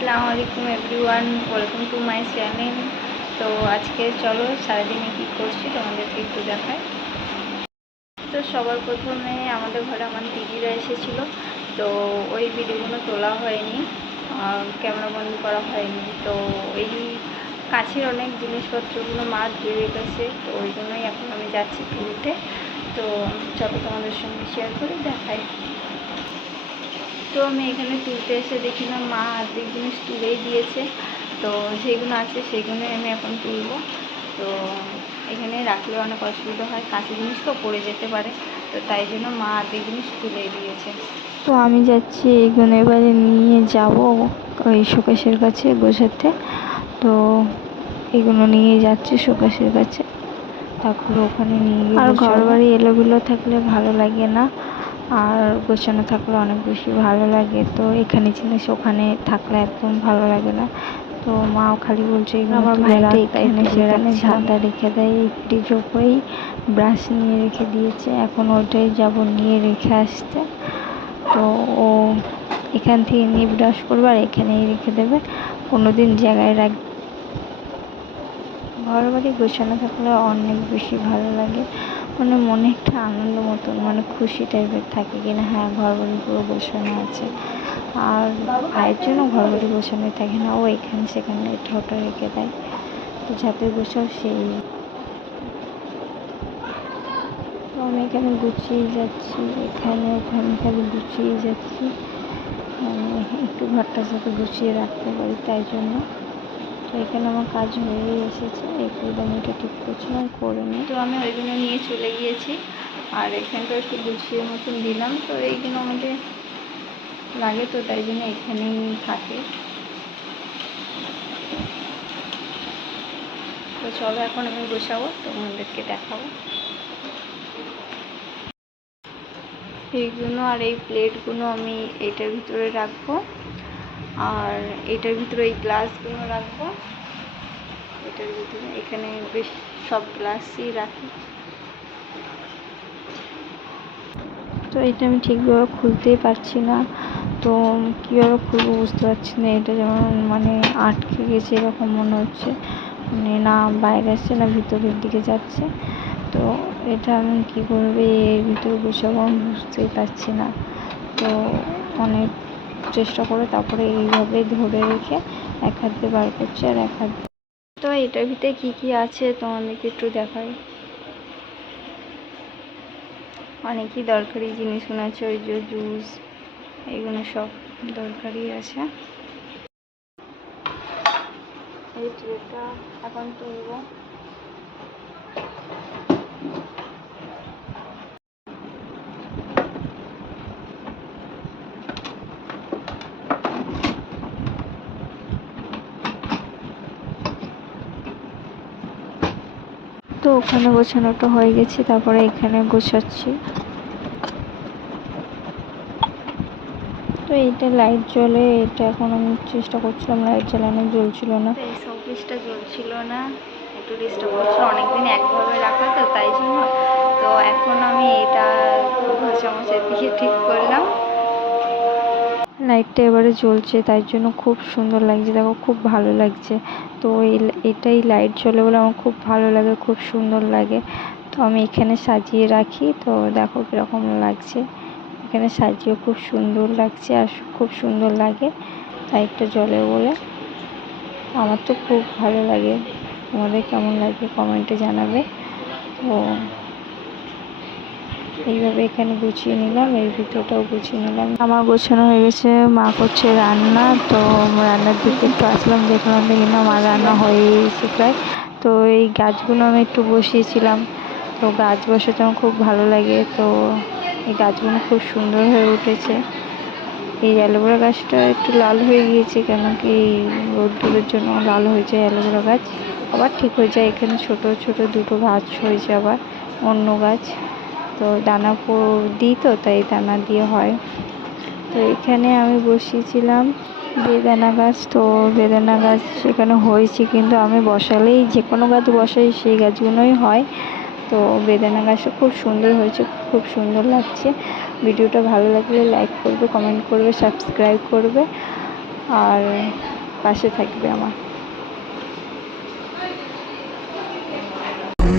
আসসালামু আলাইকুম everyone, welcome to my channel. তো আজকে চলো সারাদিনে কী করছি তোমাদেরকে একটু দেখাই। তো সবার প্রথমে আমাদের ঘরে আমার দিদিরা এসেছিলো, তো ওই ভিডিওগুলো তোলা হয়নি, ক্যামেরা বন্দি করা হয়নি। তো এই কাছের অনেক জিনিসপত্রগুলো মা ধুয়ে রেখেছে, তো ওই জন্যই এখন আমি যাচ্ছি তুলতে। তো চলো তোমাদের সঙ্গে শেয়ার করে দেখাই। তো আমি এখানে তুলতে এসে দেখি না মা অর্ধেক জিনিস তুলেই দিয়েছে, তো যেগুলো আছে সেগুলোই আমি এখন তুলব। তো এখানে রাখলে অনেক অসুবিধা হয়, কাঁচা জিনিস তো পড়ে যেতে পারে, তো তাই জন্য মা অর্ধেক জিনিস তুলেই দিয়েছে। তো আমি যাচ্ছি এইগুলো এবারে নিয়ে যাব ওই শোকেসের কাছে গোছাতে। তো এগুলো নিয়ে যাচ্ছি শোকেসের কাছে, তারপরে ওখানে নিয়ে গিয়ে আর ঘর বাড়ি এলোমেলো থাকলে ভালো লাগে না, আর গোছানো থাকলে অনেক বেশি ভালো লাগে। তো এখানে জিনিস ওখানে থাকলে একদম ভালো লাগে না। তো মাও খালি বলছে আমার ভাইটা এখানে সেখানে ঝাঁটা রেখে দেয়, একটি চোখেই ব্রাশ নিয়ে রেখে দিয়েছে, এখন ওইটাই যাব নিয়ে রেখে আসতে। তো ও এখান থেকে নিয়ে ব্রাশ করবে আর এখানেই রেখে দেবে, কোনোদিন জায়গায় রাখ। ঘর বাড়ি গোছানো থাকলে অনেক বেশি ভালো লাগে, মানে মনে একটা আনন্দ মতন, মানে খুশি টাইপের থাকে কিনা, হ্যাঁ ঘর বাড়ি পুরো গোছানো আছে। আর ভাইয়ের জন্য ঘর বাড়ি গোছানোই থাকে না, ও এখানে সেখানে এটা ওটা রেখে দেয়, তো যাতে গোছাও সেই। তো আমি এখানে গুছিয়ে যাচ্ছি, এখানে ওখানে খালি গুছিয়ে যাচ্ছি, মানে একটু ঘরটা যাতে গুছিয়ে রাখতে পারি তাই জন্য। তো এখানে আমার কাজ হয়ে এসেছে, এই ফুলদানিটা ঠিক করছিলাম, করে নিই। তো আমি ওইগুলো নিয়ে চলে গিয়েছি, আর এখানটা একটু গুছিয়ে মতন দিলাম। তো এইগুলো আমাদের লাগে, তো তাই জন্য এখানেই থাকে। তো চলো এখন আমি গোছাবো, তোমাদেরকে দেখাবো। এইগুলো আর এই প্লেটগুলো আমি এইটার ভিতরে রাখবো, আর এটার ভিতরে এই গ্লাসগুলো রাখবো এটার ভিতরে। এখানে বেশ সব গ্লাসই রাখি। তো এটা আমি ঠিকভাবে খুলতেই পারছি না, তো কীভাবে খুলবো বুঝতে পারছি না। এটা যেমন মানে আটকে গেছে এরকম মনে হচ্ছে, মানে না বাইরে আসছে না ভিতরের দিকে যাচ্ছে। তো এটা আমি কী করবে এর ভিতরে গোছাবো আমি বুঝতেই পারছি না। তো অনেক চেষ্টা করে তারপরে এইভাবে ধরে রেখে এক হাত দিয়ে বার করছি আর এক হাত। তো এটার ভিতরে কী কী আছে তোমাদেরকে একটু দেখাই। অনেকই দরকারি জিনিসগুলো আছে, ওই যে জুস, এইগুলো সব দরকারি আছে। এই ট্রেটা এখন তুলব। তো ওখানে গোছানোটা হয়ে গেছে, তারপরে এখানে গোছাচ্ছি। তো এইটা লাইট জ্বলে, এটা এখন আমি চেষ্টা করছিলাম লাইট জ্বালানো, জ্বলছিল না। এই শোকেসটা জ্বলছিল না, একটু ডিস্টার্ব করছিল, অনেকদিন একভাবে রাখা তো তাই জন্য। তো এখন আমি এটা চামচের দিকে ঠিক করলাম, লাইটটা এবারে জ্বলছে, তাই জন্য খুব সুন্দর লাগছে, দেখো খুব ভালো লাগছে। তো এটাই লাইট জ্বলে বলে আমার খুব ভালো লাগে, খুব সুন্দর লাগে। তো আমি এখানে সাজিয়ে রাখি, তো দেখো কীরকম লাগছে, এখানে সাজিয়ে খুব সুন্দর লাগছে আর খুব সুন্দর লাগে লাইটটা জ্বলে বলে। আমার তো খুব ভালো লাগে, তোমাদের কেমন লাগে কমেন্টে জানাবে। তো এইভাবে এখানে গুছিয়ে নিলাম, এর ভিতরটাও গুছিয়ে নিলাম। আমার গোছানো হয়ে গেছে, মা করছে রান্না। তো রান্নার দিকে একটু আসলাম, দেখলাম দেখি না মা রান্না হয়ে গেছে প্রায়। তো এই গাছগুলো আমি একটু বসিয়েছিলাম, তো গাছ বসাতে আমার খুব ভালো লাগে। তো এই গাছগুলো খুব সুন্দর হয়ে উঠেছে। এই অ্যালোভেরা গাছটা একটু লাল হয়ে গিয়েছে, কেন কি রোদ্দুরের জন্য লাল হয়ে যায় অ্যালোভেরা গাছ, আবার ঠিক হয়ে যায়। এখানে ছোট ছোট দুটো গাছ হয়েছে আবার অন্য গাছ, তো দানা দিই তো তাই দানা দিয়ে হয়। তো এখানে আমি বসিয়েছিলাম বেদানা গাছ, তো বেদানা গাছ এখানে হয়েছে, কিন্তু আমি বসালেই যে কোনো গাছ বসাই সেই গাছগুলোই হয়। তো বেদানা গাছটা খুব সুন্দর হয়েছে, খুব সুন্দর লাগছে। ভিডিওটা ভালো লাগলে লাইক করবে, কমেন্ট করবে, সাবস্ক্রাইব করবে। আর পাশে থাকবে আমার।